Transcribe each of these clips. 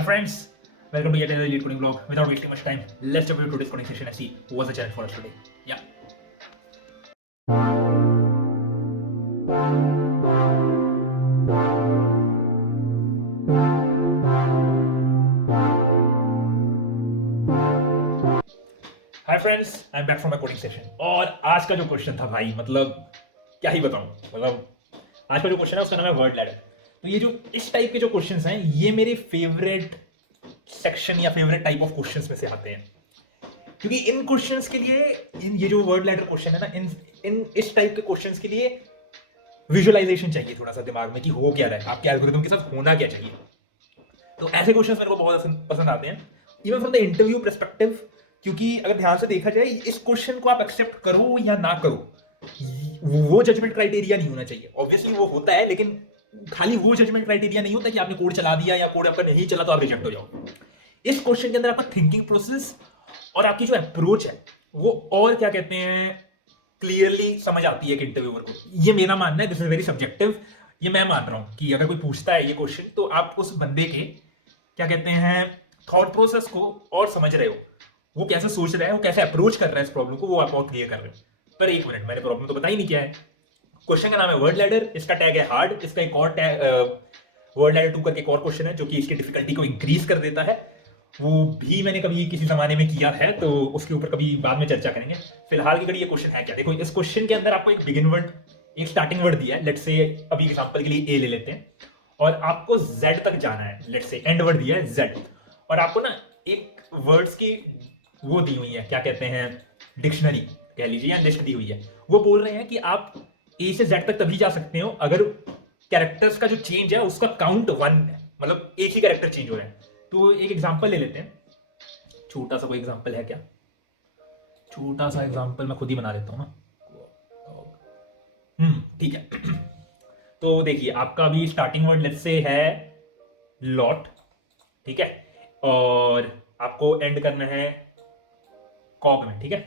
Hi friends, welcome to yet another lead coding vlog. Without wasting much time, let's jump into today's coding session and see what's the challenge for us today. Yeah. Hi friends, I'm back from my coding session. और आज का जो question था भाई, मतलब क्या ही बताऊं, मतलब आज का जो क्वेश्चन है उसका नाम है वर्ड लैडर। तो ये जो इस टाइप के जो क्वेश्चंस हैं ये मेरे फेवरेट सेक्शन या फेवरेट टाइप ऑफ क्वेश्चंस में से आते हैं, क्योंकि इन क्वेश्चंस के लिए, इन ये जो वर्ड लैडर क्वेश्चन है ना, इन इन इस टाइप के क्वेश्चंस के लिए विजुअलाइजेशन चाहिए थोड़ा सा दिमाग में कि हो क्या रहा है, आपके एल्गोरिथम के साथ होना क्या चाहिए। तो ऐसे क्वेश्चंस मेरे को बहुत पसंद आते हैं, even from the interview perspective, क्योंकि अगर ध्यान से देखा जाए इस क्वेश्चन को आप एक्सेप्ट करो या ना करो, वो जजमेंट क्राइटेरिया नहीं होना चाहिए। ऑब्वियसली वो होता है, लेकिन खाली वो जजमेंट क्राइटेरिया नहीं होता कि आपने कोड चला दिया या कोड आपका नहीं चला तो आप रिजेक्ट हो जाओगे। इस क्वेश्चन के अंदर आपका थिंकिंग प्रोसेस और आपकी जो अप्रोच है वो, और क्या कहते हैं, क्लियरली समझ आती है एक इंटरव्यूअर को। ये मेरा मानना है, दिस इज वेरी सब्जेक्टिव। ये मैं मान रहा हूं कि अगर कोई पूछता है ये क्वेश्चन तो आप उस बंदे के क्या कहते हैं थॉट प्रोसेस को और समझ रहे हो, वो कैसे सोच रहा है, वो कैसे अप्रोच कर रहा है इस प्रॉब्लम को, वो आप और क्लियर कर रहे हो। पर एक मिनट, मैंने प्रॉब्लम तो बता ही नहीं क्या है। क्वेश्चन का नाम है वर्ड लैडर, इसका टैग है हार्ड। इसका एक और टैग वर्ड लैडर 2 करके एक और क्वेश्चन है जो कि इसकी डिफिकल्टी को इंक्रीज कर देता है। वो भी मैंने कभी किसी जमाने में किया है, तो उसके ऊपर कभी बाद में चर्चा करेंगे। फिलहाल की घड़ी ये क्वेश्चन है क्या, देखो इस क्वेश्चन के अंदर आपको एक बिगिन वर्ड, एक स्टार्टिंग वर्ड दिया है। लेट्स से अभी एग्जांपल के लिए ए ले लेते हैं, और आपको जेड तक जाना है। लेट्स से एंड वर्ड दिया है जेड, और आपको ना एक वर्ड्स की वो दी हुई है, क्या कहते हैं, डिक्शनरी कह लीजिए या लिस्ट दी हुई है। वो बोल रहे हैं कि आप ए से जेड तक तभी जा सकते हो अगर कैरेक्टर्स का जो चेंज है उसका काउंट 1 है, मतलब एक ही कैरेक्टर चेंज हो रहा है। तो एक एग्जांपल ले लेते हैं, छोटा सा कोई एग्जांपल है क्या, छोटा सा एग्जांपल मैं खुद ही बना लेता हूँ ना। ठीक है। तो देखिए आपका अभी स्टार्टिंग वर्ड लेट्स से है लॉट, ठीक है, और आपको एंड करना है कॉग में, ठीक है।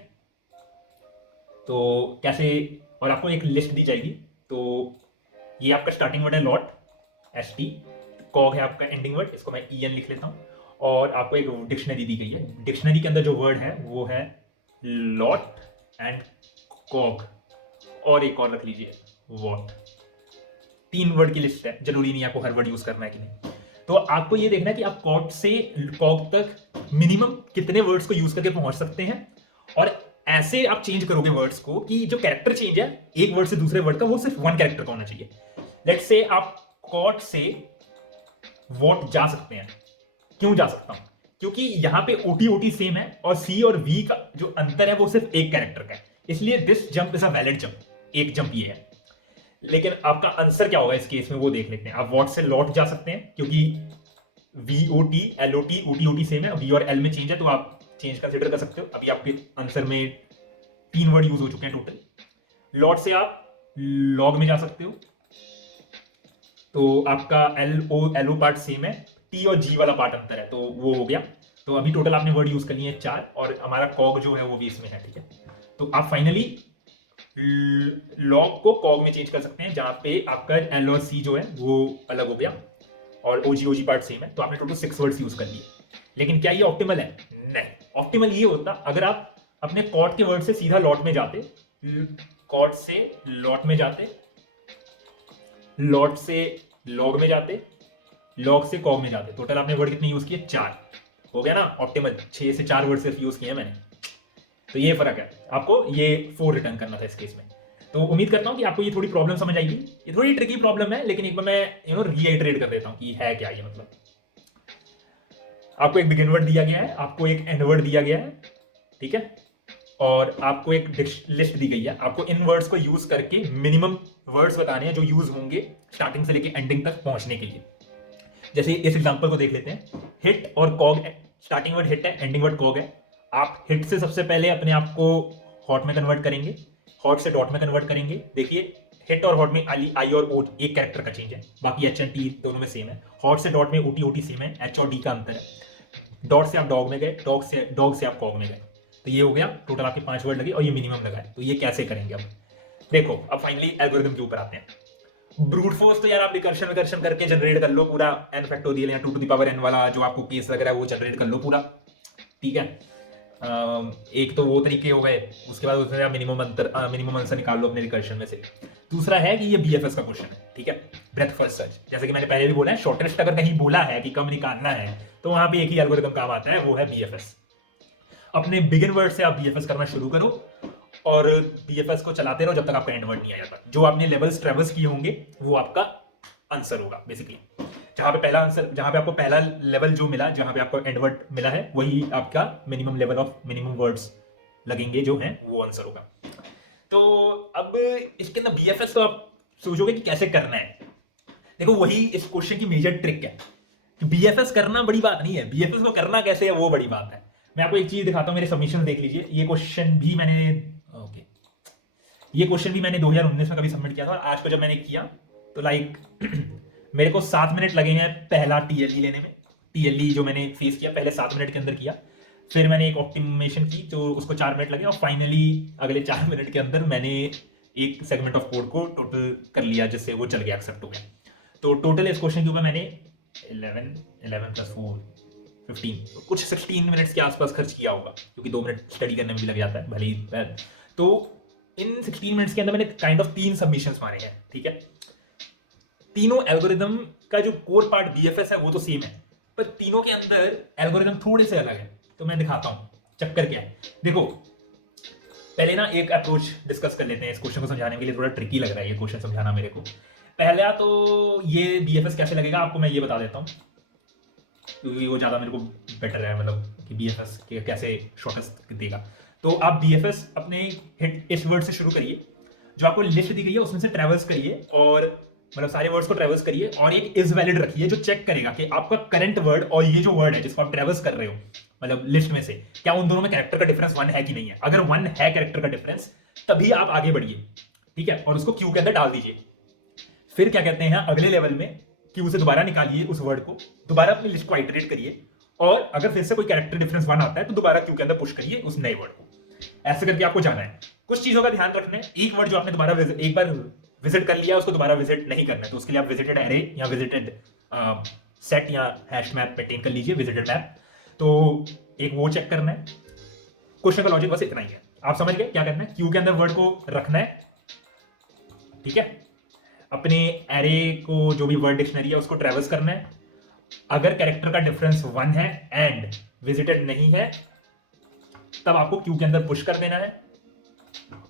तो कैसे, और आपको एक लिस्ट दी जाएगी। तो ये आपका स्टार्टिंग वर्ड है लॉट, एस टी, कॉग है आपका एंडिंग वर्ड, इसको मैं ई एन लिख लेता हूँ। और आपको एक डिक्शनरी दी गई है, डिक्शनरी के अंदर जो वर्ड है वो है लॉट एंड कॉग, और एक और रख लीजिए वॉट। 3 वर्ड की लिस्ट है, जरूरी नहीं आपको हर वर्ड यूज करना है कि नहीं। तो आपको ये देखना है कि आप कॉट से कॉग तक मिनिमम कितने वर्ड्स को यूज करके पहुंच सकते हैं, और ऐसे आप चेंज करोगे वर्ड्स को कि जो कैरेक्टर चेंज है एक वर्ड से दूसरे वर्ड का वो सिर्फ 1 कैरेक्टर का होना चाहिए। लेट्स से आप कॉट से वॉट जा सकते हैं। क्यों जा सकता हूं, क्योंकि यहां पे ओटी ओटी सेम है और सी और वी का जो अंतर है वो सिर्फ एक कैरेक्टर का है, इसलिए this jump is a valid jump, एक जंप ये है। लेकिन आपका आंसर क्या होगा इस केस में वो देख लेते हैं। आप वॉट से लॉट जा सकते हैं क्योंकि V O T L O T O T O T same है, वी और एल में चेंज है तो आप चेंज कंसिडर कर सकते हो। अभी आपके आंसर में 3 वर्ड यूज हो चुके हैं टोटल। लॉट से आप लॉग में जा सकते हो, तो आपका एल ओ पार्ट सेम है, टी और जी वाला पार्ट अंतर है, तो वो हो गया। तो अभी टोटल आपने वर्ड यूज कर लिए 4, और हमारा कॉग जो है वो भी इसमें है, ठीक है। तो आप फाइनली लॉग को कॉग में चेंज कर सकते हैं, जहां पे आपका एल और सी जो है वो अलग हो गया और ओजी ओजी पार्ट सेम है। तो आपने टोटल 6 वर्ड्स यूज कर लिए। लेकिन क्या ये ऑप्टिमल है? नहीं। ऑप्टिमल ये होता अगर आप अपने कॉट के वर्ड से सीधा लॉट में जाते, कॉट से लॉट में जाते, लॉट से लॉग में जाते, लॉग से कॉग में जाते। टोटल आपने वर्ड कितने यूज किए? 4 हो गया ना ऑप्टिमल। 6 से 4 वर्ड सिर्फ यूज किए मैंने, तो ये फर्क है। आपको ये 4 रिटर्न करना था इस केस में। तो उम्मीद करता हूं कि आपको ये थोड़ी प्रॉब्लम समझ आएगी। ये थोड़ी ट्रिकी प्रॉब्लम है, लेकिन एक बार मैं रीइटरेट कर देता हूं कि है क्या ये। मतलब आपको एक बिगिन वर्ड दिया गया है, आपको एक एंड वर्ड दिया गया है, ठीक है, और आपको एक लिस्ट दी गई है। आपको इन वर्ड्स को यूज करके मिनिमम वर्ड्स बताने हैं जो यूज होंगे स्टार्टिंग से लेके एंडिंग तक पहुंचने के लिए। जैसे इस एग्जांपल को देख लेते हैं, हिट और कॉग, स्टार्टिंग वर्ड हिट है, एंडिंग वर्ड कॉग है। आप हिट से सबसे पहले अपने आप को हॉट में कन्वर्ट करेंगे, हॉट से डॉट में कन्वर्ट करेंगे। देखिए हिट और हॉट में आई और ओ एक कैरेक्टर का चेंज है, बाकी एच एंड टी दोनों में सेम है। हॉट से डॉट में ओटी ओटी सेम है, एच और डी का अंतर है। डॉट से आप डॉग में गए, डॉग से आप कॉग में गए। तो ये हो गया, टोटल आपके 5 वर्ड लगे और ये मिनिमम लगा है। तो ये कैसे करेंगे अब देखो। अब फाइनली एल्गोरिथम के ऊपर आते हैं। ब्रूट फोर्स तो यार आप रिकर्शन विकर्शन करके जनरेट कर लो पूरा n फैक्टोरियल या 2 टू द पावर n वाला जो आपको केस लग रहा है वो जनरेट कर लो पूरा, ठीक है। एक तो वो तरीके हो गए, उसके बाद उसमें आप मिनिमम आंसर निकाल लो अपने रिकर्शन में से। दूसरा है कि ये बीएफएस का क्वेश्चन है, ठीक है, ब्रेथ फर्स्ट सर्च। जैसे कि मैंने पहले भी बोला है, शॉर्टेस्ट अगर कहीं बोला है कि कम निकालना है तो वहां पे एक ही एल्गोरिथम काम आता है, वो है बीएफएस। अपने बिगिन वर्ड से आप बीएफएस करना शुरू करो और बीएफएस को चलाते रहो जब तक आपका एंड वर्ड नहीं आ जाता। जो आपने लेवल्स ट्रेवर्स किए होंगे वो आपका आंसर होगा बेसिकली। जहां पे पहला आंसर, जहां पे आपको पहला लेवल जो मिला, जहां पे आपको एंड वर्ड मिला है, वही आपका minimum level of minimum words लगेंगे जो हैं, वो आंसर होगा। तो अब इसके अंदर बीएफएस तो आप सोचोगे कि कैसे करना है। देखो वही इस क्वेश्चन की मेजर ट्रिक है कि बीएफएस करना बड़ी बात नहीं है, बीएफएस को करना कैसे है वो बड़ी बात है। मैं आपको एक चीज दिखाता हूं, मेरे सबमिशन देख लीजिए। ये क्वेश्चन भी मैंने ये क्वेश्चन भी मैंने 2019 में कभी सबमिट किया था, और आज को जब मैंने किया तो लाइक मेरे को 7 मिनट लगे हैं पहला टीएलई लेने में। टीएलई जो मैंने फेस किया पहले 7 मिनट के अंदर किया, फिर मैंने एक ऑप्टिमेशन की जो उसको 4 मिनट लगे, और फाइनली अगले 4 मिनट के अंदर मैंने एक सेगमेंट ऑफ कोड को टोटल कर लिया जिससे वो चल गया, एक्सेप्ट हो गया। तो टोटल इस क्वेश्चन के ऊपर मैंने 11 + 4 15 कुछ 16 मिनट्स के आसपास खर्च किया होगा, क्योंकि 2 मिनट स्टडी करने में भी लग जाता है भले ही। तो इन 16 मिनट्स के अंदर मैंने काइंड ऑफ 3 सबमिशंस मारे हैं, ठीक है। तीनों एल्गोरिदम का जो कोर पार्ट बीएफएस है वो तो सेम है, पर तीनों के अंदर एल्गोरिदम थोड़े से अलग है। तो मैं दिखाता हूं चक्कर क्या है। देखो पहले ना एक अप्रोच डिस्कस कर लेते हैं इस क्वेश्चन को समझाने के लिए, थोड़ा ट्रिकी लग रहा है ये क्वेश्चन समझाना मेरे को। पहला तो ये बीएफएस कैसे लगेगा आपको मैं ये बता देता हूँ, क्योंकि वो ज़्यादा मेरे को बेटर है, मतलब कि बीएफएस कैसे शॉर्टेस्ट देगा। तो आप बीएफएस अपने इस वर्ड से शुरू करिए, जो आपको लिस्ट दी गई है उसमें से ट्रेवर्स करिए, और मतलब सारे वर्ड्स को ट्रेवर्स करिए, और एक इज वैलिड रखिए जो चेक करेगा कि आपका करंट वर्ड और ये जो वर्ड है जिसको आप ट्रेवर्स कर रहे हो मतलब लिस्ट में से, क्या उन दोनों में कैरेक्टर का डिफरेंस 1 है कि नहीं है। अगर 1 है कैरेक्टर का डिफरेंस तभी आप आगे बढ़िए, ठीक है, और उसको क्यू के अंदर डाल दीजिए। फिर क्या कहते हैं अगले लेवल में, क्यू से दोबारा निकालिए उस वर्ड को, दोबारा अपनी लिस्ट को आइटरेट करिए, और अगर फिर से कोई कैरेक्टर डिफरेंस 1 आता है तो दोबारा क्यू के अंदर पुश करिए उस नए वर्ड को। ऐसे करके आपको जाना है। कुछ चीजों का ध्यान रखना है, एक वर्ड जो आपने दोबारा एक बार विजिट कर लिया उसको दोबारा विजिट नहीं करना है, तो उसके लिए आप विजिटेड एरे या विजिटेड सेट या हैश मैप मेंटेन कर लीजिए, विजिटेड मैप। तो एक वो चेक करना है। क्वेश्चन का लॉजिक बस इतना ही है, आप समझ गए क्या करना है। क्यू के अंदर वर्ड को रखना है, ठीक है, अपने एरे को जो भी वर्ड डिक्शनरी है उसको ट्रेवर्स करना है। अगर कैरेक्टर का डिफरेंस 1 है एंड विजिटेड नहीं है तब आपको क्यू के अंदर पुश कर देना है,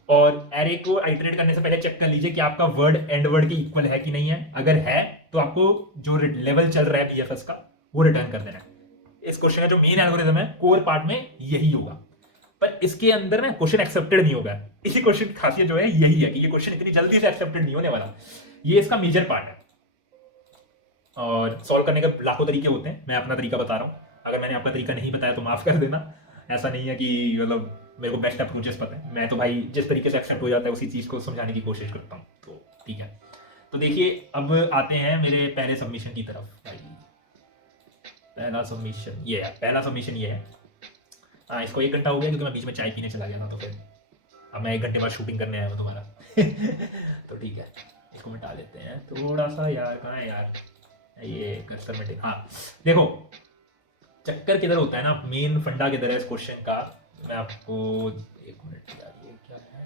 और एरे को आइटरेट करने से पहले चेक कर लीजिए कि आपका वर्ड एंड वर्ड के इक्वल है कि नहीं है। अगर है तो आपको जो लेवल चल रहा है बीएफएस का वो रिटर्न कर देना है। इस क्वेश्चन का जो मेन एल्गोरिथम है कोर पार्ट में यही होगा, पर इसके अंदर ना क्वेश्चन एक्सेप्टेड नहीं होगा। इसी क्वेश्चन की खासियत जो है यही है कि ये क्वेश्चन इतनी जल्दी से एक्सेप्टेड नहीं होने वाला, ये इसका मेजर पार्ट है। और सॉल्व करने के लाखों तरीके होते हैं, मैं अपना तरीका बता रहा हूँ। अगर मैंने आपका तरीका नहीं बताया तो माफ कर देना, ऐसा नहीं है कि मतलब मेरे को बेस्ट अप्रोचेस पता है, मैं तो भाई जिस तरीके से एक्सेप्ट हो जाता है उसी चीज़ को समझाने की कोशिश करता हूँ। तो ठीक है, तो देखिए अब आते हैं मेरे पहले सबमिशन की तरफ। भाई पहला सबमिशन ये है, पहला सबमिशन ये है। हाँ, इसको 1 घंटा हो गया क्योंकि मैं बीच में चाय पीने चला गया था, तो फिर अब मैं 1 घंटे बाद शूटिंग करने आया हूँ दोबारा। तो ठीक है, इसको मिटा लेते हैं थोड़ा सा। यार कहाँ है यार ये कर्सर में। हाँ देखो चक्कर किधर होता है ना, मेन फंडा किधर है इस क्वेश्चन का, मैं आपको 1 मिनट यार, ये क्या है।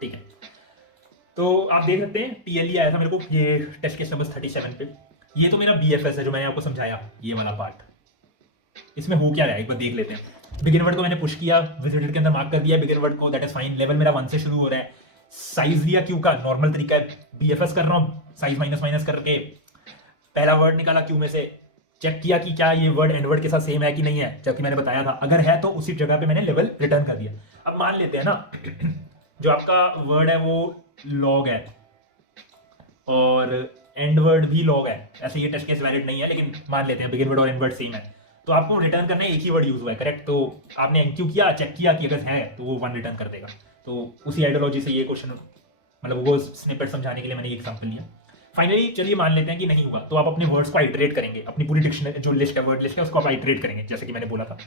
ठीक है, तो आप देख सकते हैं टीएलई आया था मेरे को ये टेस्ट केस नंबर 37 पे। ये तो मेरा बीएफएस है जो मैंने आपको समझाया, ये वाला पार्ट। इसमें हो क्या रहा है एक बार देख लेते हैं। बिगिन वर्ड को मैंने पुश किया, विजिटेड के अंदर मार्क कर दिया बिगिन वर्ड को, दैट इज फाइन। लेवल मेरा 1 से शुरू हो रहा है। साइज लिया क्यू का, नॉर्मल तरीका है, बीएफएस कर रहा हूँ, साइज माइनस माइनस करके पहला वर्ड निकाला क्यू में से, चेक किया कि क्या ये वर्ड एंड वर्ड के साथ सेम है कि नहीं है, जबकि मैंने बताया था अगर है तो उसी जगह पे मैंने लेवल रिटर्न कर दिया। अब मान लेते हैं ना जो आपका वर्ड है वो लॉग है और एंड वर्ड भी लॉग है, ऐसे ये टेस्ट केस वैलिड नहीं है, लेकिन मान लेते हैं बिगिन वर्ड और एंड वर्ड सेम है, तो आपको रिटर्न करने एक ही वर्ड यूज हुआ है, करेक्ट। तो आपने एनक्यू किया, चेक किया कि अगर है तो वो 1 रिटर्न कर देगा। तो उसी आइडियोलॉजी से ये क्वेश्चन मतलब वो स्निपेट समझाने के लिए मैंने ये एग्जांपल लिया। फाइनली चलिए मान लेते हैं कि नहीं हुआ, तो आप अपने वर्ड्स को आइटरेट करेंगे, अपनी पूरी डिक्शनरी जो लिस्ट है वर्ड लिस्ट है उसको आप आइटरेट करेंगे, जैसे कि मैंने बोला था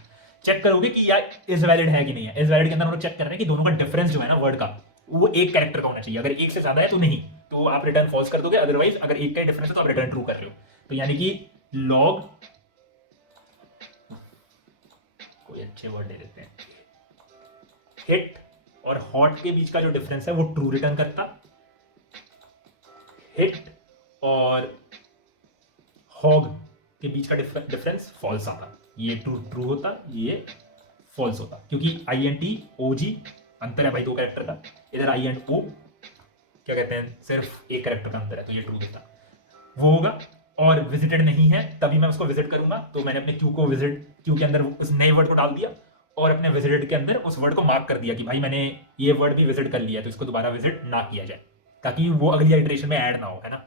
चेक करोगे कि यार इज वैलिड है कि नहीं है। इज वैलिड के अंदर हम लोग चेक कर रहे हैं कि दोनों का डिफरेंस जो है ना वर्ड का, वो एक कैरेक्टर का होना चाहिए। अगर एक से ज्यादा है तो नहीं, तो आप रिटर्न फॉल्स कर दोगे। अदरवाइज अगर एक का ही डिफरेंस है तो आप रिटर्न ट्रू कर रहे हो। तो यानी कि लॉग, कोई अच्छे वर्ड दे देते हैं, हिट और हॉट के बीच का जो डिफरेंस है वो ट्रू रिटर्न करता, हिट और हॉग के बीच का डिफरेंस फॉल्स आता। ये ट्रू होता, ये फॉल्स होता, क्योंकि आई एन टी ओ जी अंतर है भाई दो कैरेक्टर का। इधर आई एंड ओ क्या कहते हैं, सिर्फ एक कैरेक्टर का अंतर है, तो ये ट्रू देता, वो होगा। और विजिटेड नहीं है तभी मैं उसको विजिट करूंगा, तो मैंने अपने क्यू को विजिट, क्यू के अंदर उस नए वर्ड को डाल दिया और अपने विजिटेड के अंदर उस वर्ड को मार्क कर दिया कि भाई मैंने ये वर्ड भी विजिट कर लिया, तो इसको दोबारा विजिट ना किया जाए, ताकि वो अगली इटरेशन में ऐड ना हो, है ना।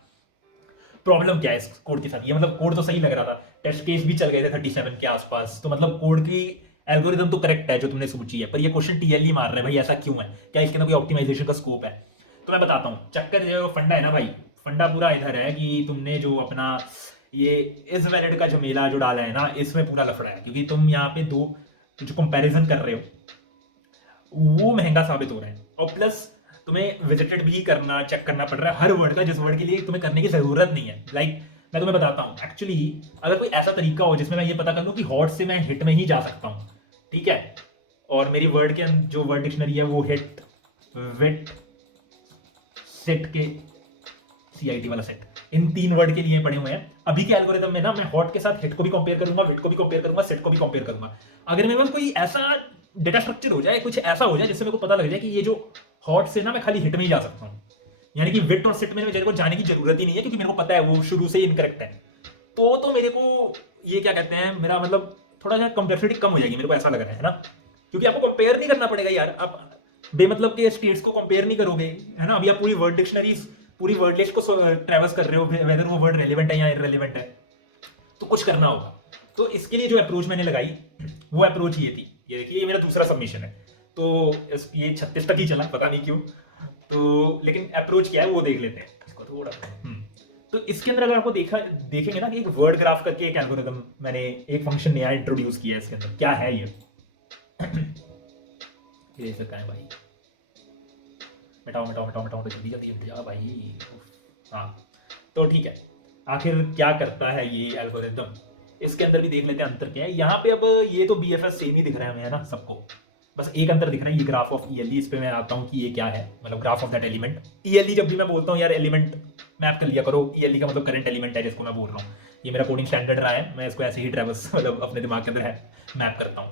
प्रॉब्लम क्या है इस कोड के साथ, ये मतलब कोड तो सही लग रहा था, टेस्ट केस भी चल गए थे 37 के आसपास, तो मतलब कोड की एल्गोरिदम तो करेक्ट है जो तुमने सोची है, पर ये क्वेश्चन टीएलई मार रहे हैं भाई, ऐसा क्यों है, क्या इसके अंदर कोई ऑप्टिमाइजेशन का स्कोप है। तो मैं बताता हूँ, चक्कर जो फंडा है ना भाई, फंडा पूरा इधर है कि तुमने जो अपना ये इस वैलिड का झमेला जो डाला है ना, इसमें पूरा लफड़ा है, क्योंकि तुम यहाँ पे दो जो कंपैरिजन कर रहे हो वो महंगा साबित हो रहा है, और प्लस तुम्हें विजिटेड भी करना, चेक करना पड़ रहा है हर वर्ड का, जिस वर्ड के लिए तुम्हें करने की जरूरत नहीं है। लाइक मैं तुम्हें बताता हूँ, एक्चुअली अगर कोई ऐसा तरीका हो जिसमें मैं ये पता कर लूँ कि हॉट से मैं हिट में ही जा सकता हूँ, ठीक है, और मेरी वर्ड के जो वर्ड डिक्शनरी है वो हिट, विट, सेट के सीआईटी वाला सेट, इन तीन वर्ड के लिए पड़े हुए हैं। अभी के एल्गोरिदम में ना मैं हॉट के साथ हिट को भी कंपेयर करूंगा, विट को भी कंपेयर करूंगा, सेट को भी कंपेयर करूंगा। अगर मेरे पास कोई ऐसा डेटा स्ट्रक्चर हो जाए, कुछ ऐसा हो जाए जिससे मेरे को पता लग जाए कि ये जो हॉट से ना मैं खाली हिट में ही जा सकता हूँ, यानी कि विट और सेट में मेरे को जाने की जरूरत ही नहीं है, क्योंकि मेरे को पता है वो शुरू से ही इनकरेक्ट है, तो मेरे को ये क्या कहते हैं, मेरा मतलब थोड़ा सा कॉम्प्लेक्सिटी कम हो जाएगी, मेरे को ऐसा लग रहा है ना, क्योंकि आपको कंपेयर नहीं करना पड़ेगा यार, आप बेमतलब के स्टेट्स को कंपेयर नहीं करोगे, है ना। अभी आप पूरी वर्ड डिक्शनरी, पूरी वर्ड लिस्ट को ट्रेवर्स कर रहे हो, वेदर वो वर्ड रेलिवेंट है या इररेलेवेंट है, तो कुछ करना होगा। तो इसके लिए जो अप्रोच मैंने लगाई वो अप्रोच ये थी, ये देखिए ये मेरा दूसरा सबमिशन है, तो ये 36 तक ही चला, पता नहीं क्यों, तो लेकिन अप्रोच क्या है वो देख लेते हैं इसको थोड़ा। तो इसके अंदर अगर आपको देखेंगे ना कि एक वर्ड ग्राफ करके एक एल्गोरिदम मैंने एक फंक्शन नया इंट्रोड्यूस किया है, इसके अंदर क्या है ये देख सकते हैं भाई, मिटाओ तो जल्दी जल्दी जल्दी जा भाई। हाँ तो ठीक है, आखिर क्या करता है ये एल्गोरिदम, इसके अंदर भी देख लेते हैं अंतर क्या है। यहाँ पे अब ये तो BFS सेम ही दिख रहा है हमें, है ना, सबको, बस एक अंतर दिख रहा है, ये ग्राफ ऑफ ELE, इस पे मैं आता हूँ कि ये क्या है, मतलब graph of that element. ELE जब भी मैं बोलता हूँ यार, एलिमेंट मैप कर लिया करो, ELE का मतलब करंट एलिमेंट है जिसको मैं बोल रहा हूँ, ये मेरा कोडिंग स्टैंडर्ड रहा है, मैं इसको ऐसे ही ट्रेवर्स मतलब अपने दिमाग के अंदर है मैप करता हूँ।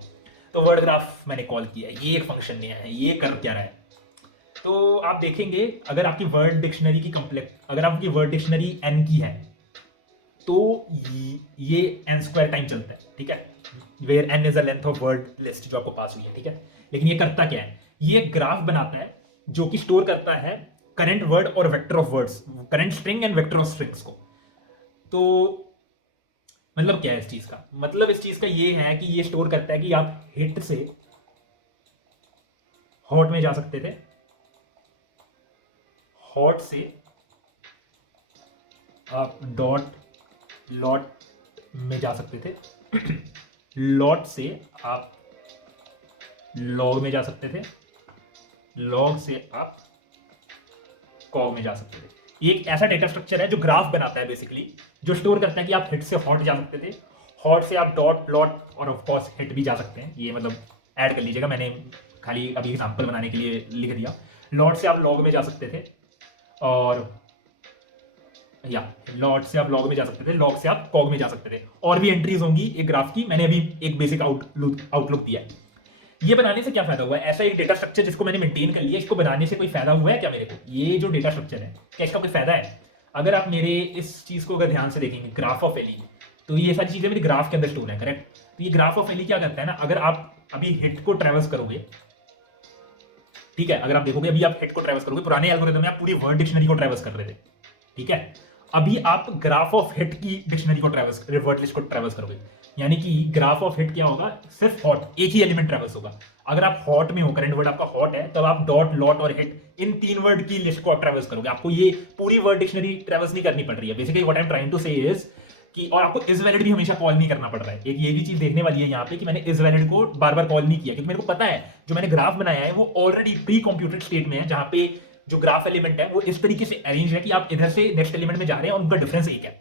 तो वर्ड ग्राफ मैंने कॉल किया है, ये एक फंक्शन नया है, ये कर क्या रहा है, तो आप देखेंगे अगर आपकी वर्ड डिक्शनरी की अगर आपकी वर्ड डिक्शनरी n की है तो ये n² टाइम चलता है, ठीक है, where n is a length of word list जो आपको पास हुई है, ठीक है। लेकिन ये करता क्या है, ये ग्राफ बनाता है जो कि स्टोर करता है करंट वर्ड और vector of words, current string and vector of strings को। तो मतलब क्या है इस चीज का, मतलब इस चीज का ये है कि ये स्टोर करता है कि आप हिट से हॉट में जा सकते थे, हॉट से आप लॉट में जा सकते थे, लॉट से आप लॉग में जा सकते थे, लॉग से आप कॉग में जा सकते थे। ये एक ऐसा डेटा स्ट्रक्चर है जो ग्राफ बनाता है बेसिकली, जो स्टोर करता है कि आप हिट से हॉट जा सकते थे, हॉट से आप डॉट लॉट और ऑफ कोर्स हिट भी जा सकते हैं, ये मतलब ऐड कर लीजिएगा, मैंने खाली अभी एग्जांपल बनाने के लिए लिख दिया। लॉट से आप लॉग में जा सकते थे, और या लॉट से आप लॉग में जा सकते थे, लॉग से आप कॉग में जा सकते थे, और भी एंट्रीज होंगी एक ग्राफ की, मैंने अभी एक बेसिक आउटलुक दिया है। ये बनाने से क्या फायदा हुआ है, ऐसा एक डेटा स्ट्रक्चर जिसको मैंने मेंटेन कर लिया, इसको बनाने से कोई फायदा हुआ है क्या मेरे को, ये जो डेटा स्ट्रक्चर है क्या इसका कोई फायदा है। अगर आप मेरे इस चीज को अगर ध्यान से देखेंगे, ग्राफ ऑफ एली, तो ये सारी चीजें मेरे ग्राफ के अंदर स्टोर है, करेक्ट। तो ये ग्राफ ऑफ एली क्या करता है ना, अगर आप अभी हिट को ट्रेवर्स करोगे, ठीक है, अगर आप देखोगे अभी आप हिट को ट्रेवर्स करोगे, पुराने एल्गोरिथम में आप पूरी वर्ड डिक्शनरी को ट्रेवर्स कर रहे थे, ठीक है, अभी आप ग्राफ ऑफ हिट की डिक्शनरी को ट्रेवर्स, वर्ड लिस्ट को ट्रेवर्स करोगे, यानी कि ग्राफ ऑफ हिट क्या होगा, सिर्फ हॉट एक ही एलिमेंट ट्रेवर्स होगा। अगर आप हॉट में हो, करंट वर्ड आपका हॉट है, तब आप डॉट लॉट और हिट इन तीन वर्ड की लिस्ट को आप ट्रेवर्स करोगे, आपको ये पूरी वर्ड डिक्शनरी ट्रेवर्स नहीं करनी पड़ रही है। Basically what I am trying to say is कि और आपको इज वैलिड भी हमेशा कॉल नहीं करना पड़ रहा है। एक ये भी चीज देखने वाली है यहाँ पे कि मैंने इज वैलिड को बार बार कॉल नहीं किया, क्योंकि मेरे को पता है जो मैंने ग्राफ बनाया है वो ऑलरेडी प्री कंप्यूटेड स्टेट में है, जहां पे जो ग्राफ एलिमेंट है वो इस तरीके से अरेंज है कि आप इधर से नेक्स्ट एलिमेंट में जा रहे हैं और उनका डिफरेंस एक है।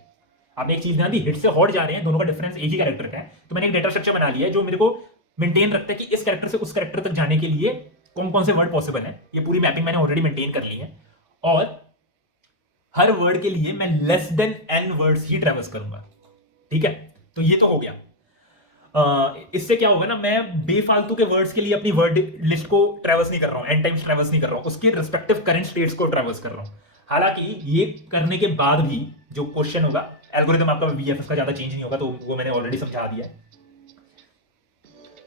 आपने एक चीज ध्यान दी, हिट से हॉट जा रहे हैं, दोनों का डिफरेंस एक ही कैरेक्टर का है। तो मैंने एक डेटा स्ट्रक्चर बना लिया है जो मेरे को मेंटेन रखता है कि इस कैरेक्टर से उस कैरेक्टर तक जाने के लिए कौन कौन से वर्ड पॉसिबल है। ये पूरी मैपिंग मैंने ऑलरेडी मेंटेन कर ली है, और हर वर्ड के लिए मैं लेस देन n वर्ड्स ही ट्रेवल्स करूंगा। ठीक है, तो ये तो हो गया। इससे क्या होगा ना, मैं बेफालतू के वर्ड्स के लिए अपनी वर्ड लिस्ट को ट्रेवल्स नहीं कर रहा हूं, n टाइम्स ट्रेवल्स नहीं कर रहा हूं, उसके रिस्पेक्टिव करंट स्टेट्स को ट्रेवल्स कर रहा हूं। हालांकि ये करने के बाद भी जो क्वेश्चन होगा, एल्गोरिथम आपका बीएफएस का ज्यादा चेंज नहीं होगा, तो वो मैंने ऑलरेडी समझा दिया है।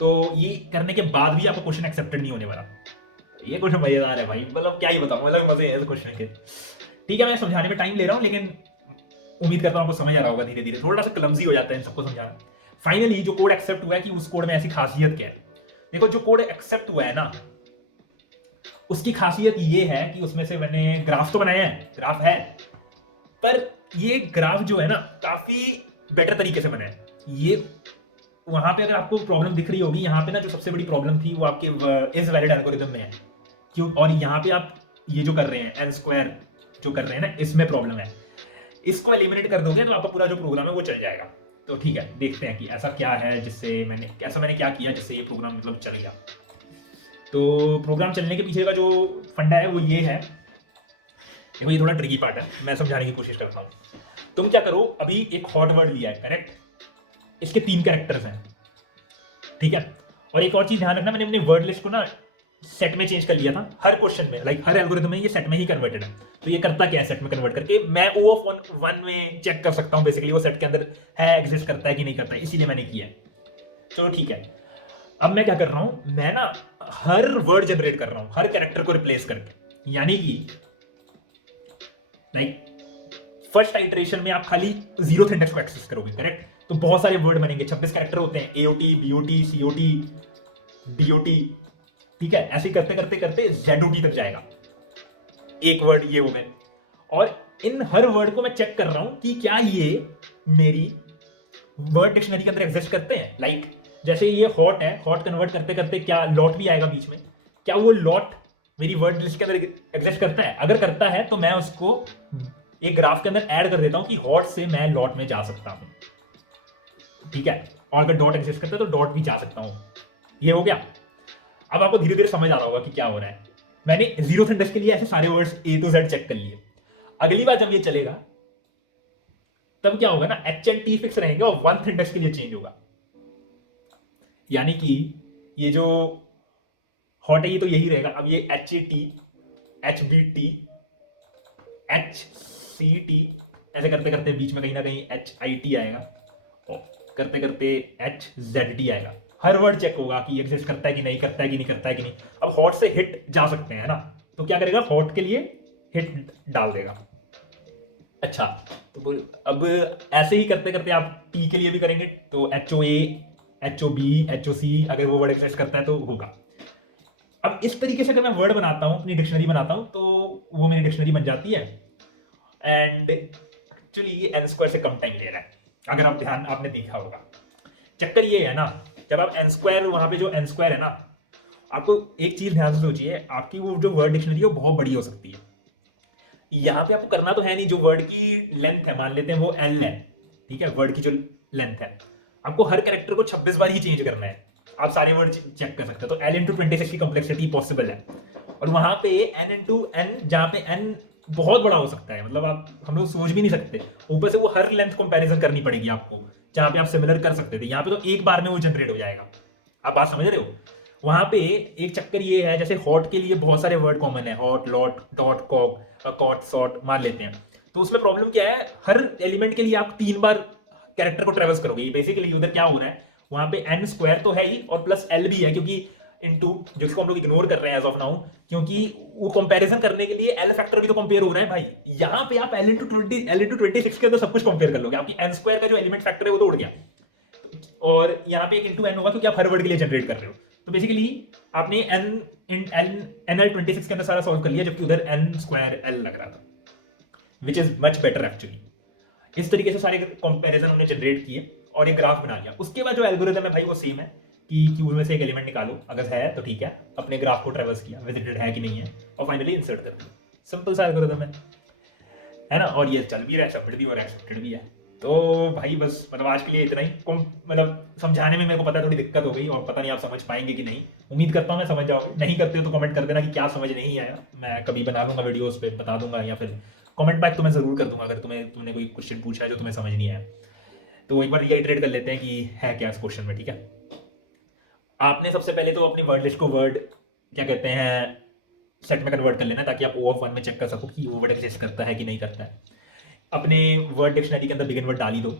तो ये करने के बाद भी आपका क्वेश्चन एक्सेप्टेड नहीं होने वाला। ये क्वेश्चन मजेदार है भाई, मतलब क्या ही बताऊं, मतलब मजे हैं इस क्वेश्चन के। ठीक है, मैं समझाने में टाइम ले रहा हूं, लेकिन उम्मीद करता हूं आपको समझ आ रहा होगा धीरे धीरे। थोड़ा सा क्लमजी हो जाता है इन सबको समझाना। फाइनली जो कोड एक्सेप्ट हुआ है कि उस कोड में ऐसी खासियत क्या है। देखो, जो कोड एक्सेप्ट हुआ है ना, उसकी खासियत ये है कि उसमें से मैंने ग्राफ तो बनाया है, ग्राफ है, पर ये ग्राफ जो है ना काफी बेटर तरीके से बना है। ये वहां पे अगर आपको प्रॉब्लम दिख रही होगी, यहाँ पे ना जो सबसे बड़ी प्रॉब्लम थी वो आपके इज वैलिड एल्गोरिथम में है। क्यों? और यहाँ पे आप ये जो कर रहे हैं n स्क्वायर जो कर रहे हैं ना, इसमें प्रॉब्लम है। इसको एलिमिनेट कर दोगे तो आपका पूरा जो प्रोग्राम है वो चल जाएगा। तो ठीक है, देखते हैं कि ऐसा क्या है जिससे मैंने क्या किया जिससे ये प्रोग्राम मतलब चल गया। तो प्रोग्राम चलने के पीछे का जो फंडा है वो ये है। देखो, ये थोड़ा ट्रिकी पार्ट है, मैं समझाने की कोशिश करता हूँ। तुम क्या करो, अभी एक हॉट वर्ड लिया है, करेक्ट, इसके 3 कैरेक्टर्स हैं, ठीक है। और एक और चीज ध्यान रखना, मैंने अपनी वर्ड लिस्ट को ना सेट में चेंज कर लिया था हर क्वेश्चन में, लाइक हर एल्गोरिथम में ये सेट में ही कन्वर्टेड है। तो ये करता क्या है, सेट में कन्वर्ट करके मैं O ऑफ 1 में चेक कर सकता हूँ बेसिकली वो सेट के अंदर है, एग्जिस्ट करता है कि नहीं करता है, इसीलिए मैंने किया है। चलो ठीक है, अब मैं क्या कर रहा हूं, मैं ना हर वर्ड जनरेट कर रहा हूं हर कैरेक्टर को रिप्लेस करके। यानी कि लाइक फर्स्ट आइटरेशन में आप खाली 0th इंडेक्स को एक्सेस करोगे, करेक्ट। तो बहुत सारे वर्ड बनेंगे, 26 कैरेक्टर होते हैं, AOT, BOT, COT, DOT, ठीक है। ऐसे करते करते करते ZOT तक जाएगा एक वर्ड, ये हो गए। और इन हर वर्ड को मैं चेक कर रहा हूं कि क्या ये मेरी वर्ड डिक्शनरी के अंदर एग्जिस्ट करते हैं। लाइक जैसे ये हॉट है, हॉट कन्वर्ट करते करते क्या लॉट भी आएगा बीच में, क्या वो लॉट मेरी वर्ड लिस्ट के अंदर एग्जिस्ट करता है। अगर करता है तो मैं उसको एक ग्राफ के अंदर ऐड कर देता हूं कि हॉट से मैं लॉट में जा सकता हूं, ठीक है। और अगर डॉट एग्जिस्ट करता है तो डॉट भी जा सकता हूं। ये हो गया। अब आपको धीरे धीरे समझ आ रहा होगा कि क्या हो रहा है। मैंने 0th इंडेक्स के लिए ऐसे सारे words A to Z check कर लिए। अगली बार जब ये चलेगा तब क्या होगा ना, H and T फिक्स रहेंगे और 1th इंडेक्स के लिए चेंज होगा। यानी कि ये जो हॉट है ये तो यही रहेगा। अब ये HAT, HBT, HCT ऐसे करते करते बीच में कहीं ना कहीं HIT आएगा, और करते करते HZT आएगा। हर वर्ड चेक होगा कि एग्जिस्ट करता है कि नहीं करता है कि नहीं करता है कि नहीं। अब हॉट से हिट जा सकते हैं ना, तो क्या करेगा, हॉट के लिए हिट डाल देगा। अच्छा, तो अब ऐसे ही करते करते आप टी के लिए भी करेंगे, तो HOA, HOB, HOC अगर वो वर्ड एग्जिस्ट करता है तो होगा। अब इस तरीके से अगर मैं वर्ड बनाता हूं, अपनी डिक्शनरी बनाता हूं, तो वो मेरी डिक्शनरी बन जाती है। एंड एक्चुअली ये n स्क्वायर से कम टाइम ले रहा है, अगर आप ध्यान आपने देखा होगा। चक्कर ये है ना, जब आप n स्क्वायर, वहां पे जो n स्क्वायर है ना, आपको एक चीज ध्यान से सोचिए, आपकी वो जो वर्ड डिक्शनरी है वो बहुत बड़ी हो सकती है। यहाँ पे आपको करना तो है नहीं, जो वर्ड की लेंथ है मान लेते हैं वो L है, ठीक है, वर्ड की जो लेंथ है, आपको हर कैरेक्टर को 26 बार ही चेंज करना है। आप सारे वर्ड चेक कर सकते हो, तो L इंटू 26 की कॉम्प्लेक्सिटी पॉसिबल है। और वहां पे n इंटू n, जहां पे n बहुत बड़ा हो सकता है, मतलब आप हम लोग सोच भी नहीं सकते। ऊपर से वो हर लेंथ कंपैरिजन करनी पड़ेगी आपको, जहां पे आप सिमिलर कर सकते थे, यहाँ पे तो एक बार में वो जनरेट हो जाएगा। आप बात समझ रहे हो। वहां पे एक चक्कर ये है, जैसे हॉट के लिए बहुत सारे वर्ड कॉमन है, hot, lot, dot, cot, sot मान लेते हैं। तो उसमें प्रॉब्लम क्या है, हर एलिमेंट के लिए आप 3 बार कैरेक्टर को ट्रेवर्स करोगे। बेसिकली उधर क्या हो रहा है, वहां पे n स्क्वायर तो है ही और प्लस L भी है, क्योंकि इनटू, जिसको हम लोग इग्नोर कर रहे हैं एज ऑफ नाउ, क्योंकि वो कंपैरिजन करने के लिए L फैक्टर भी तो कंपेयर हो रहा है भाई। यहाँ पे आप L इंटू 26 के अंदर सब कुछ कंपेयर कर लोगे, आपकी n स्क्वायर का जो एलिमेंट फैक्टर है वो तो उड़ गया, और यहाँ पे एक इंटू n होगा क्योंकि आप हर वर्ड के लिए जनरेट कर रहे हो। तो बेसिकली आपने NL26 के अंदर सारा सॉल्व कर लिया, जबकि उधर n स्क्वायर L लग रहा था, which is much better actually. इस तरीके से सारे कंपैरिजन हमने जनरेट किए और एक ग्राफ बना लिया। उसके बाद जो एल्गोरिदम है भाई वो सेम है कि क्यू में से एक एलिमेंट निकालो, अगर है तो ठीक है, अपने ग्राफ को ट्रेवर्स किया, विजिटेड है कि नहीं है, और फाइनली इंसर्ट कर दिया। सिंपल सा एल्गोरिदम है ना। और ये चल भी रहा है, सबमिट भी हो रहा है, एक्सेप्टेड भी है। तो भाई बस मतलब आज के लिए इतना ही। मतलब समझाने में मेरे को पता है थोड़ी दिक्कत हो गई, और पता नहीं आप समझ पाएंगे कि नहीं। उम्मीद करता हूँ मैं समझ जाओगे, नहीं करते हो तो कमेंट कर देना कि क्या समझ नहीं आया। मैं कभी बना लूंगा वीडियो उस पर बता दूंगा, या फिर कमेंट बैक तो मैं जरूर कर दूंगा अगर तुमने कोई क्वेश्चन पूछा है जो तुम्हें समझ नहीं आया। तो एक बार रिइटरेट कर लेते हैं कि है क्या इस क्वेश्चन में, ठीक है। आपने सबसे पहले तो अपनी वर्ड लिस्ट को वर्ड क्या कहते हैं सेट में कन्वर्ट कर लेना, ताकि आप ओ ऑफ वन में चेक कर सको कि वो वर्ड एग्जिस्ट करता है कि नहीं करता है। अपने वर्ड डिक्शनरी के अंदर बिगिन वर्ड डाल ही दो,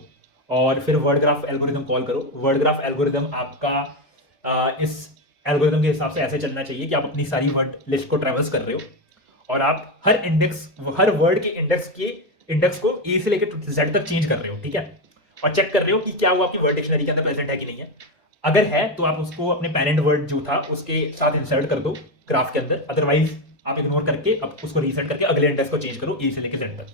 और फिर वर्ड ग्राफ एल्गोरिदम कॉल करो। वर्ड ग्राफ एल्गोरिदम आपका इस एल्गोरिदम के हिसाब से ऐसे चलना चाहिए कि आप अपनी सारी वर्ड लिस्ट को ट्रेवर्स कर रहे हो, और आप हर वर्ड के इंडेक्स को ए से लेकर जेड तक चेंज कर रहे हो, ठीक है। और चेक कर रहे हो कि क्या वो आपकी वर्ड डिक्शनरी के अंदर प्रेजेंट है कि नहीं है। अगर है तो आप उसको अपने पेरेंट वर्ड जो था उसके साथ इंसर्ट कर दो ग्राफ के अंदर, अदरवाइज आप इग्नोर करके अब उसको रीसेट करके अगले इंडेक्स को चेंज करो ए से लेकर जेड तक।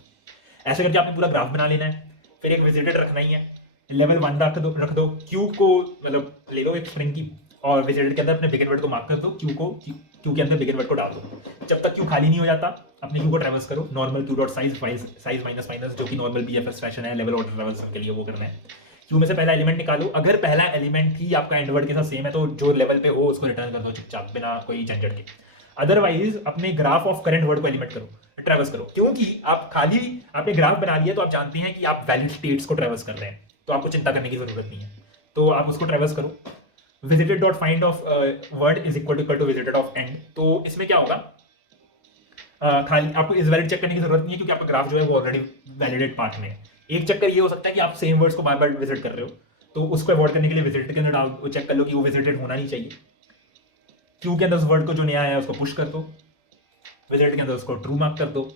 ऐसे करके आपने पूरा ग्राफ बना लेना है। फिर एक विजिटेड रखना ही है, लेवल 1 रख दो क्यू को, मतलब ले लो एक स्ट्रिंग की, और विजिटेड के अंदर अपने बिगिन वर्ड को मार्क कर दो, क्यू के अंदर बिगिन वर्ड को डाल दो। जब तक क्यू खाली नहीं हो जाता अपने क्यू को ट्रेवर्स करो, normal Q dot size minus minus, जो कि नॉर्मल बीएफएस फैशन है लेवल ऑर्डर ट्रेवर्सल के लिए, वो करना है। क्यू में से पहला एलिमेंट निकालो, अगर पहला एलिमेंट ही आपका एंड वर्ड के साथ सेम है तो जो लेवल पे हो उसको रिटर्न कर दो चुपचाप, बिना कोई झंझट के। अदरवाइज अपने ग्राफ ऑफ करंट वर्ड को एलिमेंट करो, ट्रेवर्स करो, क्योंकि आप खाली आपने ग्राफ बना लिया तो आप जानते हैं कि आप वैलिड स्टेट्स को ट्रेवर्स कर रहे हैं, तो आपको चिंता करने की जरूरत नहीं है। तो आप उसको ट्रेवर्स करो। Visited dot find of word is equal to visited of end. तो इसमें क्या होगा, खाली आपको इस वैलिड चेक करने की जरूरत नहीं है, क्योंकि आपका ग्राफ जो है वो ऑलरेडी वैलिडेट पार्ट में है। एक चक्कर ये हो सकता है कि आप सेम वर्ड्स को बार बार विजिट कर रहे हो, तो उसको अवॉइड करने के लिए विजिटेड के अंदर चेक कर लो कि वो विजिटेड होना नहीं चाहिए। क्यू के अंदर उस वर्ड को जो नया आया है उसको पुश कर दो, विजिटेड के अंदर उसको ट्रू मार्क कर दो,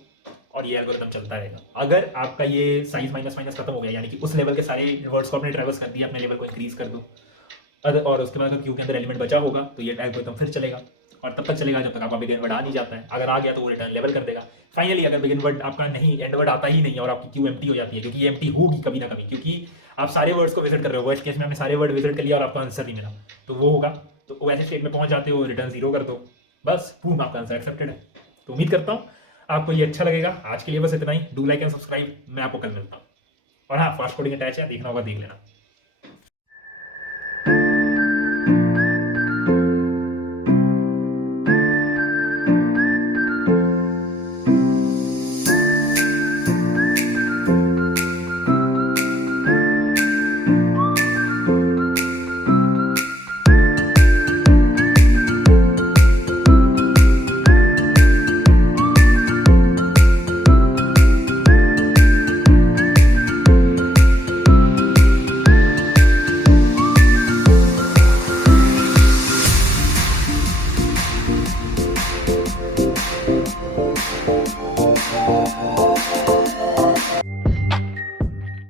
और ये एल्गोरिथम चलता रहेगा। अगर आपका ये साइज माइनस माइनस खत्म हो गया, यानी कि उस लेवल के सारे वर्ड्स को आपने ट्रेवर्स कर दिया, अपने लेवल को इंक्रीज कर दो, और उसके बाद अगर क्यू के अंदर एलिमेंट बचा होगा तो ये एल्गोरिथम फिर चलेगा, और तब तक चलेगा जब तक आपका बिगिन वर्ड आ नहीं जाता है। अगर आ गया तो वो रिटर्न लेवल कर देगा। फाइनली अगर बिगिन वर्ड आपका नहीं, एंड वर्ड आता ही नहीं और आपकी क्यू एम्प्टी हो जाती है, क्योंकि ये एम्प्टी होगी कभी ना कभी, क्योंकि आप सारे वर्ड्स को विजिट कर रहे हो। वर्स्ट केस में आपने सारे वर्ड विजिट कर लिया और आपका आंसर नहीं मिला, तो वो होगा, तो वो ऐसे स्टेट में पहुंच जाते हो, रिटर्न 0 कर दो, बस पूर्ण आपका आंसर एक्सेप्टेड है। तो उम्मीद करता हूँ आपको ये अच्छा लगेगा। आज के लिए बस इतना ही। डू लाइक एंड सब्सक्राइब, मैं आपको कल मिलता हूँ। और हाँ, फास्ट कोडिंग अटैच है, देखना होगा देख लेना।